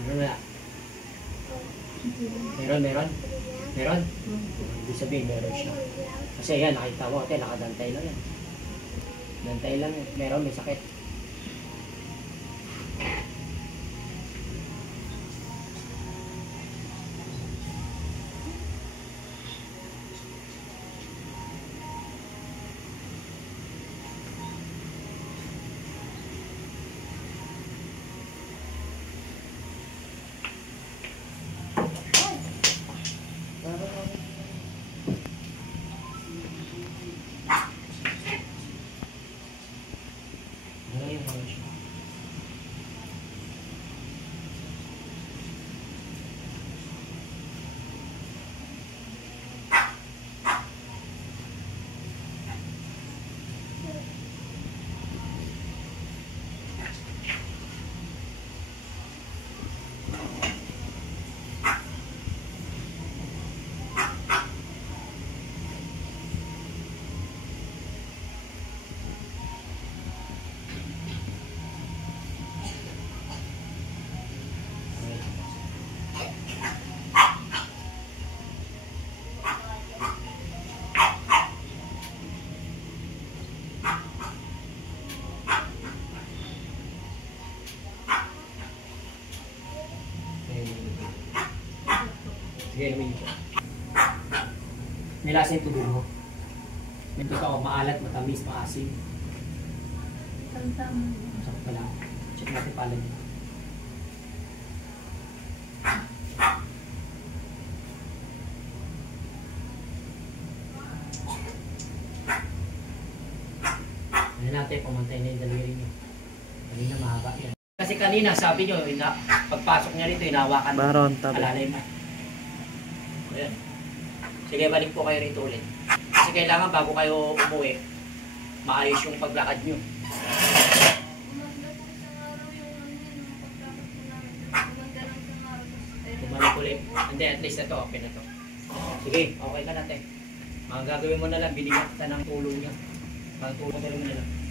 Meron na. Meron. Meron? Ibig sabihin, meron siya. Kasi yan, nakita mo, ate, nakadantay lang yan. Dantay lang yan. Meron, may sakit. Sige, namin ito. May lasa yung tubig mo. May totoo, maalat, matamis, maasim. Masakit pala. Check natin pala niya. Ano natin, pumantay na yung dalawin niyo. Kanina mahaba yan. Kasi kanina, sabi nyo, pagpasok niya rito, inawakan mo. Alalay mo. Ayan. Sige, balik po kayo rito ulit. Kasi kailangan bago kayo umuwi, maayos yung paglakad nyo. Bumalik ulit. Hindi, at least ito, okay na to. Sige, okay ka natin. Mga gagawin mo na lang, binigyan kita ng tulong niya. Pagtulong mo na lang.